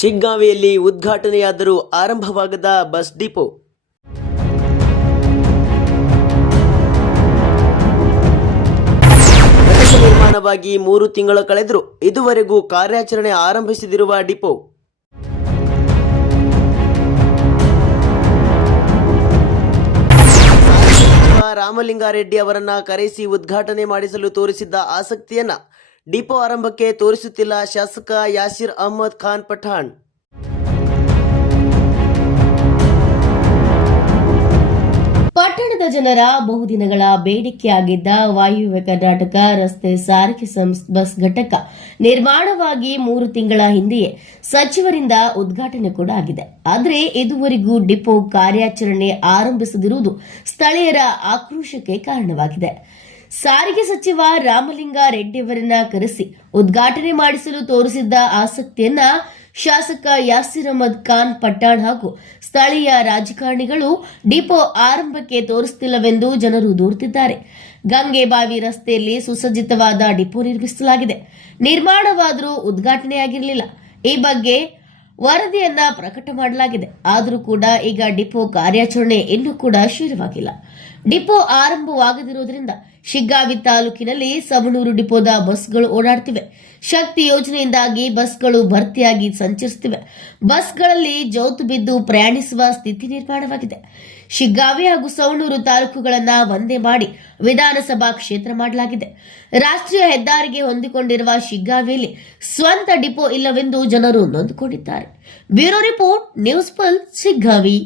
ಶಿಗ್ಗಾಂವಿಯಲ್ಲಿ ಉದ್ಘಾಟನೆಯಾದರೂ ಆರಂಭವಾಗದ bus depot. ಘಟಕ ನಿರ್ಮಾಣವಾಗಿ 3 ತಿಂಗಳು ಕಳೆದರೂ ಇದುವರೆಗೂ ಕಾರ್ಯಾಚರಣೆ ಆರಂಭಿಸದಿರುವ ಡಿಪೋ. ರಾಮಲಿಂಗಾರೆಡ್ಡಿ ಅವರನ್ನ ಕರೆಸಿ ಉದ್ಘಾಟನೆ ಮಾಡಿಸಲು ತೋರಿಸಿದ್ದ ಆಸಕ್ತಿಯನ್ನ ಡಿಪೋ ಆರಂಭಕ್ಕೆ ತೋರಿಸುತ್ತಿಲ್ಲ ಶಾಸಕ ಯಾಸಿರ್ ಅಹಮದ್ ಖಾನ್ ಪಠಾಣ್. ಪಟ್ಟಣದ ಜನರ ಬಹುದಿನಗಳ ಬೇಡಿಕೆಯಾಗಿದ್ದ ವಾಯುವ್ಯ ಕರ್ನಾಟಕ ರಸ್ತೆ ಸಾರಿಗೆ ಬಸ್ ಘಟಕ ನಿರ್ಮಾಣವಾಗಿ 3 ತಿಂಗಳ ಹಿಂದೆಯೇ ಸಚಿವರಿಂದ ಉದ್ಘಾಟನೆ ಕೂಡ ಆಗಿದೆ. ಆದರೆ ಇದುವರೆಗೂ ಡಿಪೋ ಕಾರ್ಯಾಚರಣೆ ಆರಂಭಿಸದಿರುವುದು ಸ್ಥಳೀಯರ ಆಕ್ರೋಶಕ್ಕೆ ಕಾರಣವಾಗಿದೆ. ಸಾರಿಗೆ ಸಚಿವ ರಾಮಲಿಂಗಾರೆಡ್ಡಿಯವರನ್ನ ಕರೆಸಿ ಉದ್ಘಾಟನೆ ಮಾಡಿಸಲು ತೋರಿಸಿದ್ದ ಆಸಕ್ತಿಯನ್ನ ಶಾಸಕ ಯಾಸಿರ್ ಅಹಮದ್ ಖಾನ್ ಪಠಾಣ್ ಹಾಗೂ ಸ್ಥಳೀಯ ರಾಜಕಾರಣಿಗಳು ಡಿಪೋ ಆರಂಭಕ್ಕೆ ತೋರಿಸುತ್ತಿಲ್ಲವೆಂದು ಜನರು ದೂರುತ್ತಿದ್ದಾರೆ. ಗಂಗೆಬಾವಿ ರಸ್ತೆಯಲ್ಲಿ ಸುಸಜ್ಜಿತವಾದ ಡಿಪೋ ನಿರ್ಮಿಸಲಾಗಿದೆ. ನಿರ್ಮಾಣವಾದರೂ ಉದ್ಘಾಟನೆಯಾಗಿರಲಿಲ್ಲ. ಈ ಬಗ್ಗೆ ವರದಿಯನ್ನ ಪ್ರಕಟ ಮಾಡಲಾಗಿದೆ. ಆದರೂ ಕೂಡ ಈಗ ಡಿಪೋ ಕಾರ್ಯಾಚರಣೆ ಇನ್ನೂ ಕೂಡ ಶುರುವಾಗಿಲ್ಲ. ಡಿಪೋ ಆರಂಭವಾಗದಿರುವುದರಿಂದ ಶಿಗ್ಗಾಂವಿ ತಾಲೂಕಿನಲ್ಲಿ ಸವಣೂರು ಡಿಪೋದ ಬಸ್ಗಳು ಓಡಾಡುತ್ತಿವೆ. ಶಕ್ತಿ ಯೋಜನೆಯಿಂದಾಗಿ ಬಸ್ಗಳು ಭರ್ತಿಯಾಗಿ ಸಂಚರಿಸುತ್ತಿವೆ. ಬಸ್ಗಳಲ್ಲಿ ಜೌತು ಬಿದ್ದು ಪ್ರಯಾಣಿಸುವ ಸ್ಥಿತಿ ನಿರ್ಮಾಣವಾಗಿದೆ. ಶಿಗ್ಗಾಂವಿ ಹಾಗೂ ಸವಣೂರು ತಾಲೂಕುಗಳನ್ನು ಒಂದೇ ಮಾಡಿ ವಿಧಾನಸಭಾ ಕ್ಷೇತ್ರ ಮಾಡಲಾಗಿದೆ. ರಾಷ್ಟ್ರೀಯ ಹೆದ್ದಾರಿಗೆ ಹೊಂದಿಕೊಂಡಿರುವ ಶಿಗ್ಗಾಂವಿಯಲ್ಲಿ ಸ್ವಂತ ಡಿಪೋ ಇಲ್ಲವೆಂದು ಜನರು ನೊಂದುಕೊಂಡಿದ್ದಾರೆ. Bureau report, news pulse, Shiggaon.